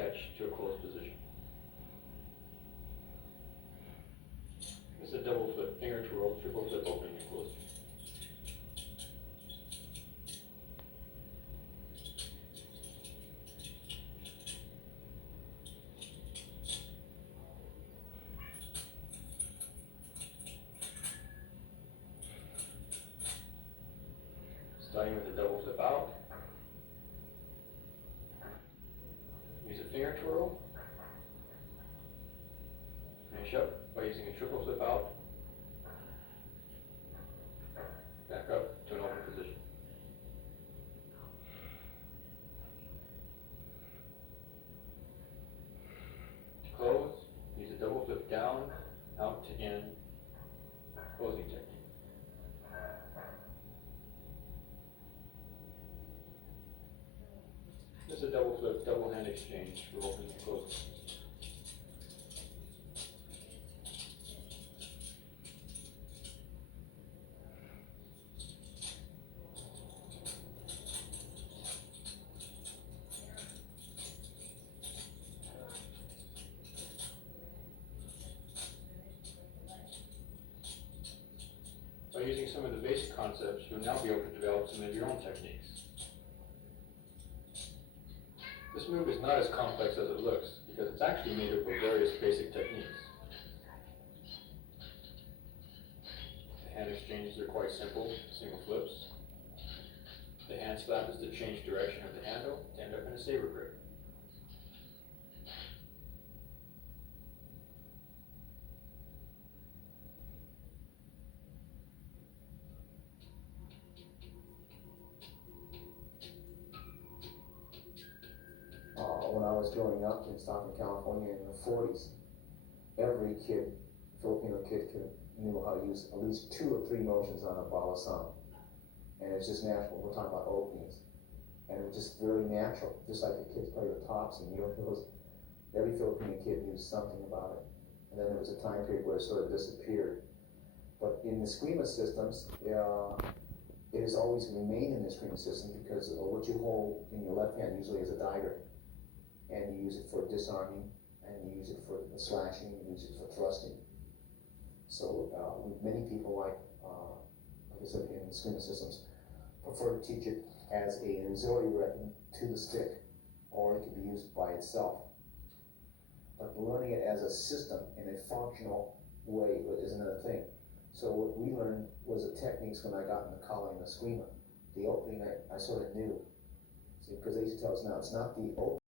catch to a closed position. It's a double flip, finger twirl, triple flip, opening and closing. Starting with a double flip out. Use a finger twirl. Finish up by using a triple flip out. Back up to an open position. To close, use a double flip down, out to in, closing technique. This is a double flip, double hand exchange for opening and closing. By using some of the basic concepts, you'll now be able to develop some of your own techniques. This move is not as complex as it looks, because it's actually made up of various basic techniques. The hand exchanges are quite simple, single flips. The hand slap is to change direction of the handle to end up in a saber grip. When I was growing up in Stockton, California in the 40s, every kid, Filipino kid, knew how to use at least 2 or 3 motions on a Balisong. And it's just natural. We're talking about openings. And it was just very natural, just like the kids play with tops and yo-yos. Every Filipino kid knew something about it. And then there was a time period where it sort of disappeared. But in the Eskrima systems, it has always remained in the Eskrima system because what you hold in your left hand usually is a dagger. And you use it for disarming, and you use it for slashing, you use it for thrusting. So many people, like I said, in the Eskrima systems, prefer to teach it as an auxiliary weapon to the stick, or it can be used by itself. But learning it as a system in a functional way is another thing. So what we learned was the techniques when I got in the Kali and the Eskrima. The opening I sort of knew. See, because they used to tell us now, it's not the opening.